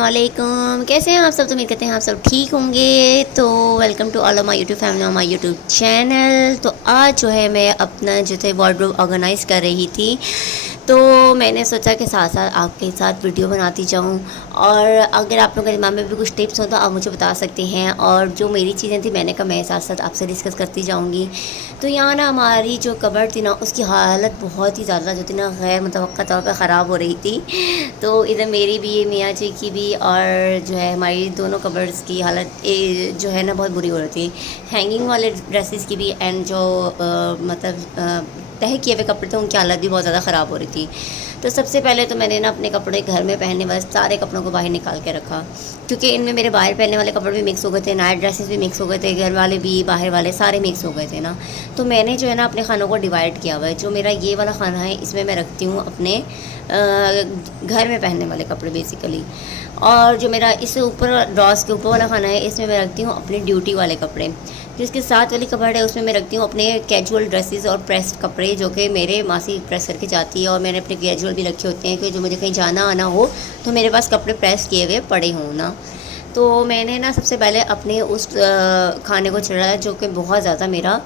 वालेकुम, कैसे हैं आप सब। तो उम्मीद करते हैं आप सब ठीक होंगे। तो welcome to all of my YouTube family और माय यूट्यूब चैनल। तो आज जो है मैं अपना जो थे वार्डरोब ऑर्गेनाइज़ कर रही थी। तो मैंने सोचा कि साथ साथ आपके साथ वीडियो बनाती जाऊं, और अगर आप लोगों के दिमाग में भी कुछ टिप्स हो तो आप मुझे बता सकते हैं। और जो मेरी चीज़ें थी मैंने कहा मैं साथ साथ आपसे डिस्कस करती जाऊंगी। तो यहाँ ना हमारी जो कबर्ड थी ना उसकी हालत बहुत ही ज़्यादा जो थी ना गैर मुतवक्का तौर पर ख़राब हो रही थी। तो इधर मेरी भी, मियाँ जी की भी, और जो है हमारी दोनों कबर्ड्स की हालत जो है ना बहुत बुरी हो रही थी। हैंगिंग वाले ड्रेसेस की भी, एंड जो तह किए हुए कपड़े थे उनकी हालत भी बहुत ज़्यादा ख़राब हो रही थी। तो सबसे पहले तो मैंने ना अपने कपड़े घर में पहनने वाले सारे कपड़ों को बाहर निकाल के रखा, क्योंकि इनमें मेरे बाहर पहनने वाले कपड़े भी मिक्स हो गए थे, नाइट ड्रेसेस भी मिक्स हो गए थे, घर वाले भी बाहर वाले सारे मिक्स हो गए थे ना। तो मैंने जो है ना अपने खानों को डिवाइड किया हुआ है। जो मेरा ये वाला खाना है इसमें मैं रखती हूँ अपने घर में पहनने वाले कपड़े बेसिकली, और जो मेरा इस ऊपर ड्रॉस के ऊपर वाला खाना है इसमें मैं रखती हूँ अपने ड्यूटी वाले कपड़े। जिसके साथ वाली कपड़ है उसमें मैं रखती हूँ अपने कैजुअल ड्रेसेस और प्रेस्ड कपड़े, जो कि मेरे मासी प्रेस करके जाती है, और मैंने अपने कैजुअल भी रखे होते हैं कि जो मुझे कहीं जाना आना हो तो मेरे पास कपड़े प्रेस किए हुए पड़े हों ना। तो मैंने ना सबसे पहले अपने उस खाने को चढ़ाया जो कि बहुत ज़्यादा मेरा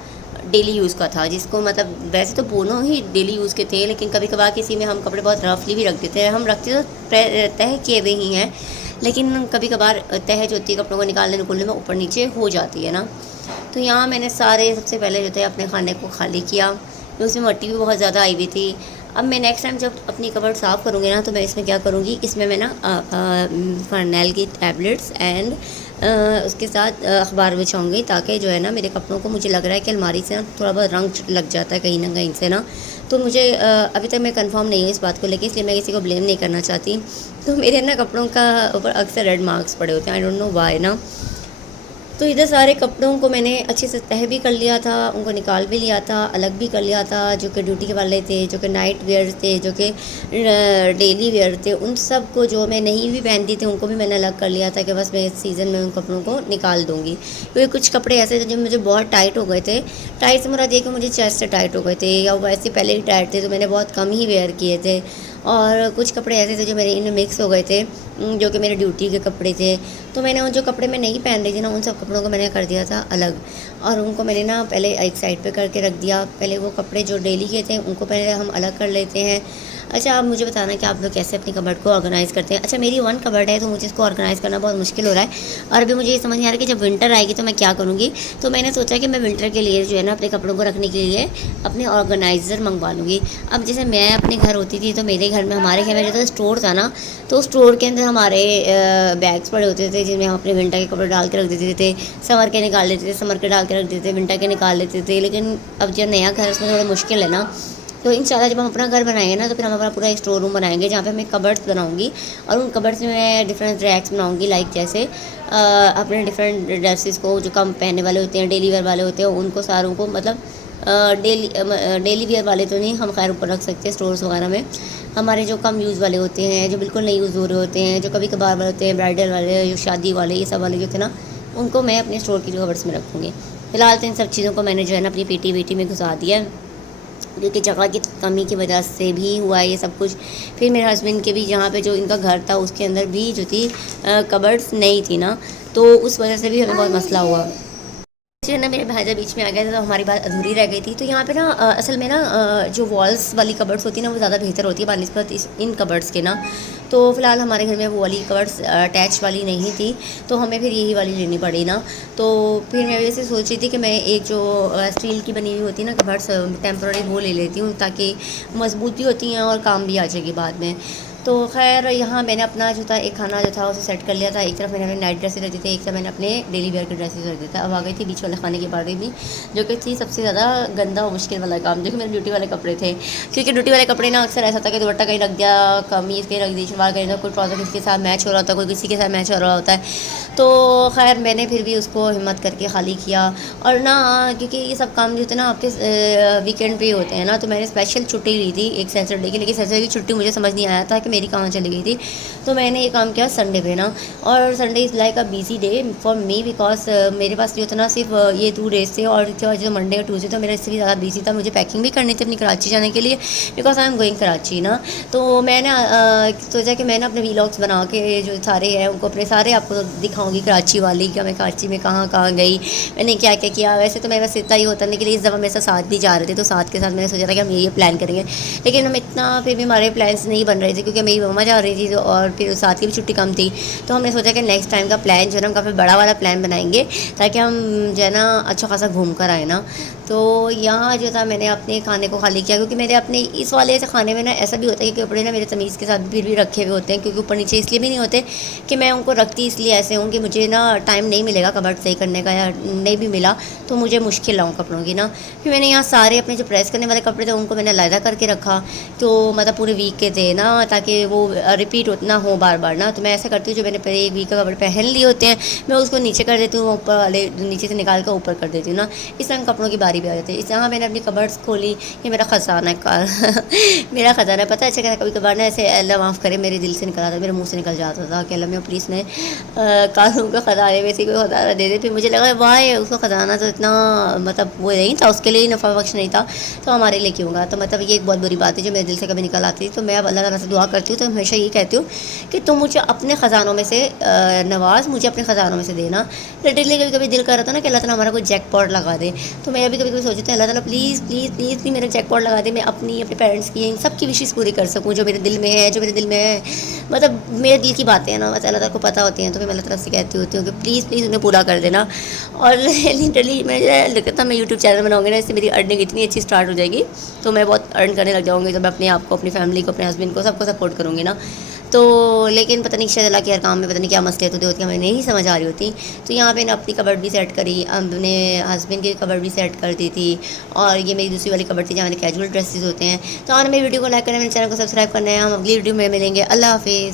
डेली यूज़ का था, जिसको मतलब वैसे तो दोनों ही डेली यूज़ के थे, लेकिन कभी कभार किसी में हम कपड़े बहुत रफली भी रख देते हैं। हम रखते तो तह किए हुए ही हैं, लेकिन कभी कभार तह जो होती है कपड़ों को निकालने निकलने में ऊपर नीचे हो जाती है ना। तो यहाँ मैंने सारे सबसे पहले जो थे अपने खाने को खाली किया। तो उसमें मट्टी भी बहुत ज़्यादा आई हुई थी। अब मैं नेक्स्ट टाइम जब अपनी कबर्ड साफ़ करूँगी ना तो मैं इसमें क्या करूँगी, इसमें मैं ना फरनैल की टैबलेट्स एंड उसके साथ अखबार बिछाऊँगी, ताकि जो है ना मेरे कपड़ों को, मुझे लग रहा है कि अलमारी से ना थोड़ा बहुत रंग लग जाता है कहीं ना कहीं से ना। तो मुझे अभी तक मैं कंफर्म नहीं हूँ इस बात को लेकर, इसलिए मैं किसी को ब्लेम नहीं करना चाहती। तो मेरे ना कपड़ों का ऊपर अक्सर रेड मार्क्स पड़े होते हैं, आई डोंट नो वाई ना। तो इधर सारे कपड़ों को मैंने अच्छे से तह भी कर लिया था, उनको निकाल भी लिया था, अलग भी कर लिया था, जो कि ड्यूटी के वाले थे, जो कि नाइट वेयर थे, जो कि डेली वेयर थे, उन सब को जो मैं नहीं भी पहनती थी उनको भी मैंने अलग कर लिया था कि बस मैं इस सीज़न में उन कपड़ों को निकाल दूँगी। क्योंकि कुछ कपड़े ऐसे थे जो मुझे बहुत टाइट हो गए थे। टाइट से मुराद ये कि मुझे चेस्ट से टाइट हो गए थे, या वैसे पहले ही टाइट थे तो मैंने बहुत कम ही वेयर किए थे। और कुछ कपड़े ऐसे थे जो मेरे इनमें मिक्स हो गए थे, जो कि मेरे ड्यूटी के कपड़े थे। तो मैंने उन जो कपड़े मैं नहीं पहन रही थी ना उन सब कपड़ों को मैंने कर दिया था अलग, और उनको मैंने ना पहले एक साइड पे करके रख दिया। पहले वो कपड़े जो डेली के थे उनको पहले हम अलग कर लेते हैं। अच्छा, आप मुझे बताना कि आप लोग कैसे अपनी कबर्ड को ऑर्गेनाइज़ करते हैं। अच्छा, मेरी वन कबर्ड है तो मुझे इसको ऑर्गेनाइज़ करना बहुत मुश्किल हो रहा है, और अभी मुझे ये समझ नहीं आ रहा कि जब विंटर आएगी तो मैं क्या करूँगी। तो मैंने सोचा कि मैं विंटर के लिए जो है ना अपने कपड़ों को रखने के लिए अपने ऑर्गेनाइज़र मंगवा लूँगी। अब जैसे मैं अपने घर होती थी तो मेरे घर में, हमारे घर में जो स्टोर था ना, तो स्टोर के अंदर हमारे बैग्स पड़े होते थे जिनमें हम अपने विंटर के कपड़े डाल के रख देते थे, समर के निकाल लेते थे, समर के डाल के रख देते थे, विंटर के निकाल लेते थे। लेकिन अब जो नया घर उसमें थोड़ा मुश्किल है ना। तो इंशाल्लाह जब हम अपना घर बनाएंगे ना तो फिर हम अपना पूरा एक स्टोर रूम बनाएंगे जहाँ पे मैं कबर्ड्स बनाऊंगी, और उन कबर्ड्स में मैं डिफरेंट रैक्स बनाऊंगी, लाइक जैसे अपने डिफरेंट ड्रेसेस को जो कम पहनने वाले होते हैं, डेली वेयर वाले होते हैं, उनको सारों को, मतलब डेली वेयर वाले तो नहीं, हम खैर ऊपर रख सकते हैं स्टोर्स वगैरह में। हमारे जो कम यूज़ वाले होते हैं, जो बिल्कुल नहीं यूज़ हो रहे होते हैं, जो कभी कभार वाले होते हैं, ब्राइडल वाले, जो शादी वाले, ये सब वाले जो थे ना, उनको मैं अपने स्टोर की कबर्ड्स में रखूँगी। फिलहाल तो इन सब चीज़ों को मैंने जो है ना अपनी पेटी वेटी में घुसा दिया है, क्योंकि जगह की कमी की वजह से भी हुआ है ये सब कुछ। फिर मेरे हस्बैंड के भी जहाँ पे जो इनका घर था उसके अंदर भी जो थी कबर्ड्स नहीं थी ना, तो उस वजह से भी हमें बहुत मसला हुआ। जो ना मेरे भाईजा बीच में आ गया था तो हमारी बात अधूरी रह गई थी। तो यहाँ पे ना असल में ना जो वॉल्स वाली कबर्ड्स होती है ना वो ज़्यादा बेहतर होती है बानिस्बत इन कबर्ड्स के ना। तो फ़िलहाल हमारे घर में वो वाली कबर्ड्स अटैच वाली नहीं थी, तो हमें फिर यही वाली लेनी पड़ी ना। तो फिर मैं वैसे सोच रही थी कि मैं एक जो स्टील की बनी हुई होती है ना कबर्ड्स, टेम्प्रोरी, वो ले लेती हूँ, ताकि मजबूत भी होती हैं और काम भी आ जाएगी बाद में। तो खैर यहाँ मैंने अपना जो था एक खाना जो था उसे सेट कर लिया था। एक तरफ मैंने अपने नाइट ड्रेसेस रख दी थी, एक तरफ मैंने अपने डेली वेयर के ड्रेसेस रख दिया था। अब आ गई थी बीच वाले खाने की बारी भी, जो कि थी सबसे ज़्यादा गंदा और मुश्किल वाला काम, जो कि मेरे ड्यूटी वाले कपड़े थे। क्योंकि ड्यूटी वाले कपड़े ना अक्सर ऐसा था कि दुपट्टा कहीं रख दिया, कमीज़ कहीं रख दी, शलवार कहीं रख, कोई ट्राउज़र किसी के साथ मैच हो रहा होता है, कोई किसी के साथ मैच हो रहा होता है। तो खैर मैंने फिर भी उसको हिम्मत करके खाली किया। और ना क्योंकि ये सब काम जो थे ना आपके वीकेंड पे होते हैं ना, तो मैंने स्पेशल छुट्टी ली थी एक सैटरडे की, लेकिन सैटरडे की छुट्टी मुझे समझ नहीं आया था कि मेरी कहाँ चली गई थी। तो मैंने ये काम किया संडे पे ना, और Sunday is like a busy day for me because मेरे पास जो था ना सिर्फ ये 2 डेज़ थे, और जो मंडे और ट्यूसडे था मेरा इससे भी ज़्यादा बिजी था। मुझे पैकिंग भी करनी थी अपनी कराची जाने के लिए, because I am going Karachi ना। तो मैंने सोचा कि मैं ना अपने वीलॉग्स बना के जो सारे हैं उनको अपने सारे आपको दिखाऊंगी कराची वाली, कि मैं कराची में कहाँ कहाँ गई, मैंने क्या क्या किया। वैसे तो मेरे पास इतना ही होता नहीं कि इस दफ़ा मेरे साथ भी जा रहे थे, तो साथ के साथ मैंने सोचा था कि हम ये प्लान करेंगे, लेकिन हम इतना फिर भी हमारे प्लान्स नहीं बन रहे थे, क्योंकि मेरी मम्मा जा रही थी और फिर साथ की भी छुट्टी कम थी। तो हमने सोचा कि नेक्स्ट टाइम का प्लान जो है ना, हम काफ़ी बड़ा वाला प्लान बनाएंगे, ताकि हम जो है ना अच्छा खासा घूम कर आए ना। तो यहाँ जो था मैंने अपने खाने को खाली किया, क्योंकि मेरे अपने इस वाले से खाने में ना ऐसा भी होता है कि कपड़े ना मेरे तमीज़ के साथ फिर भी रखे हुए होते हैं, क्योंकि ऊपर नीचे इसलिए भी नहीं होते कि मैं उनको रखती इसलिए ऐसे हूँ कि मुझे ना टाइम नहीं मिलेगा कबर्ड सही करने का, या नहीं भी मिला तो मुझे मुश्किल आऊँ कपड़ों की ना। फिर मैंने यहाँ सारे अपने जो प्रेस करने वाले कपड़े थे उनको मैंने अलहदा करके रखा, तो मतलब पूरे वीक के थे ना, ताकि वो रिपीट ना हो बार बार ना। तो मैं ऐसा करती हूँ, जो मैंने पहले एक वीक का कपड़े पहन लिए होते हैं मैं उसको नीचे कर देती हूँ, ऊपर वाले नीचे से निकाल कर ऊपर कर देती हूँ ना। इस तरह कपड़ों की बारी भी आ जाती है। इस यहाँ मैंने अपनी कबर्ड्स खोली, ये मेरा ख़जाना है मेरा ख़जाना है। पता है, अच्छा कभी कभार ना ऐसे अल्लाह माफ़ करे मेरे दिल से निकल आता था, मेरे मुँह से निकल जाता था कि अल्लाह में प्लीज़ ने कानून का ख़जाने में से कोई ख़जाना दे दे। फिर मुझे लगा वाह उसका ख़जाना तो इतना मतलब वो नहीं था, उसके लिए नफ़ा बख्श नहीं था, तो हमारे लिए क्यों होगा। तो मतलब ये एक बहुत बुरी बात है जो मेरे दिल से कभी निकल आती थी। तो मैं अब अल्लाह ताला से दुआ करती हूँ, तो हमेशा यही कहती हूँ कि तुम मुझे अपने ख़जानों में से नवाज़, मुझे अपने ख़जानों में से देना। लिटरली कभी कभी दिल कर रहा था ना कि अल्लाह ताला हमारा कोई जैकपॉट लगा दे। तो मैं अभी कभी कभी सोचती हूँ अल्लाह ताला प्लीज़ प्लीज़ प्लीज़ भी मेरा जैकपॉट लगा दे, मैं अपनी अपने पेरेंट्स की इन सब की विशेज़ पूरी कर सकूँ जो मेरे दिल में है, जो मेरे दिल में है। मतलब मेरे दिल की बातें हैं ना, मतलब अल्लाह ताला को पता होती हैं, तो फिर मैं अल्लाह ताला से कहती होती हूँ कि प्लीज़ प्लीज़ उन्हें पूरा कर देना। और लिटरली मुझे लगता था मैं यूट्यूब चैनल बनाऊँगी ना, इससे मेरी अर्निंग इतनी अच्छी स्टार्ट हो जाएगी, तो मैं बहुत अर्न करने लग जाऊँगी, तो मैं अपने आप को, अपनी फैमिली को, अपने हस्बैंड को, सबको सपोर्ट करूँगी ना। तो लेकिन पता नहीं शायद अल्लाह के हर काम में पता नहीं क्या मसलियत होती है, हमें नहीं समझ आ रही होती। तो यहाँ पे ना अपनी कबर्ड भी सेट करी, अपने हस्बैंड की कबर्ड भी सेट कर दी थी, और ये मेरी दूसरी वाली कबर्ड थी जहाँ मेरे कैजुअल ड्रेसेस होते हैं। तो और मेरी वीडियो को लाइक करें, मेरे चैनल को सब्सक्राइब करना है। हम अगली वीडियो में मिलेंगे। अल्लाह हाफिज़।